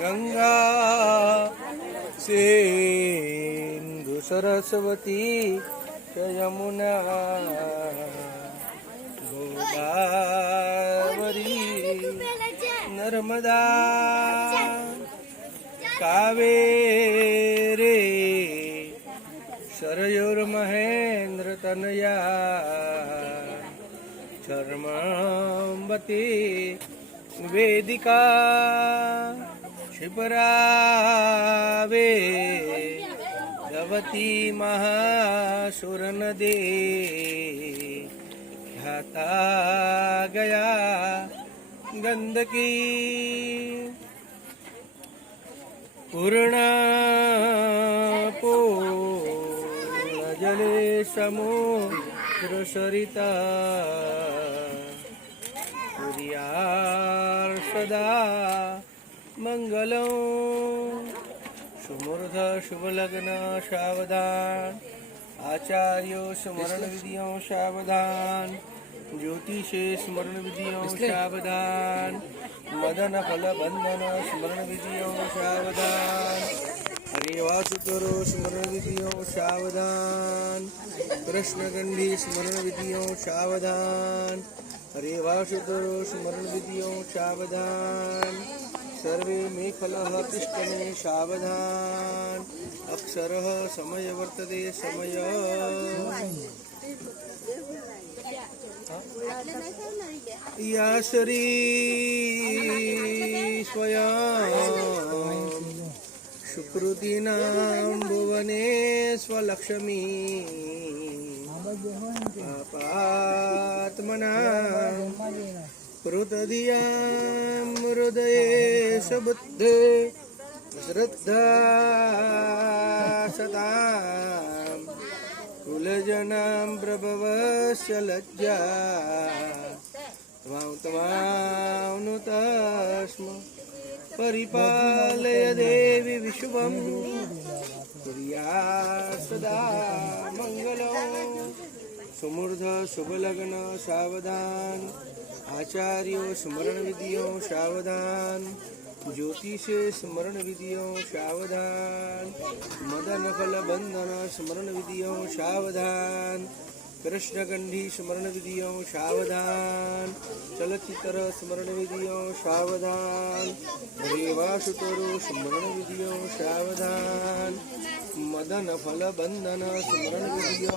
गंगा सिंधु सरस्वती यमुना गोदावरी नर्मदा कावेरी सरयोर्महेन्द्र तनया चर्मावती वेदिका क्षिपरावे गवती महासुर नदे ख्याता गया गंदकी पूर्ण जले समुद्र सरिता सूर्यार सदा मंगलम सुमूर्ध शुभ लग्न सावधान आचार्यो स्मरण विधियों सावधान ज्योतिषे स्मरण विधियों सावधान मदन फल बंधन स्मरण विधियों सावधान हरे वासुतरो स्मरण विधियों सावधान कृष्णगंधी स्मरण विधियों सावधान हरे वासुतरो स्मरण विधियों सावधान सर्वे मेखलः तिष्ठने सावधान अक्षरः समय वर्तते समय या श्री स्वयं सुकृतीनां भुवने स्वलक्ष्मी पापात्मनां हृदयां हृदये सबुद्धे श्रद्धा सतां कुलजनां प्रभवस्य लज्जा त्वां नु तस्म परिपालय देवी विश्वं कुर्यात् सदा मङ्गलं सुमूर्ध शुभलग्न सावधान आचार्यो स्मरण विधियों सावधान ज्योतिषे स्मरण विधियों सावधान मदन फल बंधन स्मरण विधियों सावधान कृष्णगंधी स्मरण विधियों सावधान चलचित्र स्मरण विधियों सावधान रेवासुतरो स्मरण विधियों सावधान मदन फल बंधन स्मरण विधियों